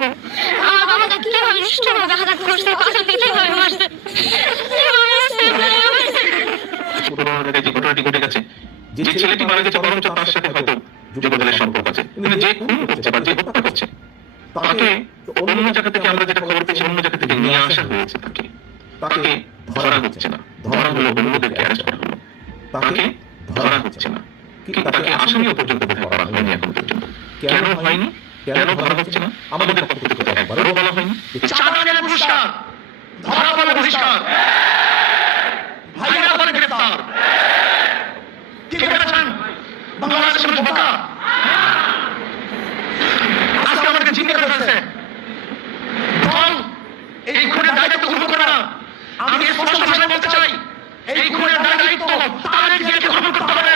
পারবো। আমার বাবাটা কিভাবে নিষ্ঠুরভাবে হত্যা করছে, কতদিন কিভাবে মারছে, যে ঘটনাটি ঘটে গেছে, যে ছেলেটি মারা গেছে বরঞ্চ তার সাথে হয়তো যুবদলের সম্পর্ক আছে, কিন্তু যে খুন করছে বা যে হত্যা করছে তাকে অন্য জায়গা থেকে, আমরা যেটা খবর পেয়েছি, অন্য জায়গা থেকে নিয়ে আসা হয়েছে। তাকে ধরা হচ্ছে না, ধরা হলো, অন্যদেরকে অ্যারেস্ট করা হলো, তাকে ধরা হচ্ছে না, তাকে আসামিও পর্যন্ত বোধহয় করা হয়নি এখন পর্যন্ত। কেন হয়নি, কেন ধরা হচ্ছে না, আমাদের পক্ষ থেকে তো একবারও বলা হয়নি। চাঁদানের পুরস্কার, ধরা পড়লে বহিষ্কার, ভাইরা বলে গ্রেফতার। কি করেছেন বাংলাদেশের মানুষ বোকা? আজকে আমাদেরকে চিন্তা করে ফেলছে দল এই খুনের দায়িত্ব গ্রহণ করে না। আমি স্পষ্ট ভাষায় বলতে চাই, এই খুনের দায়িত্ব তাদের গ্রহণ করতে হবে।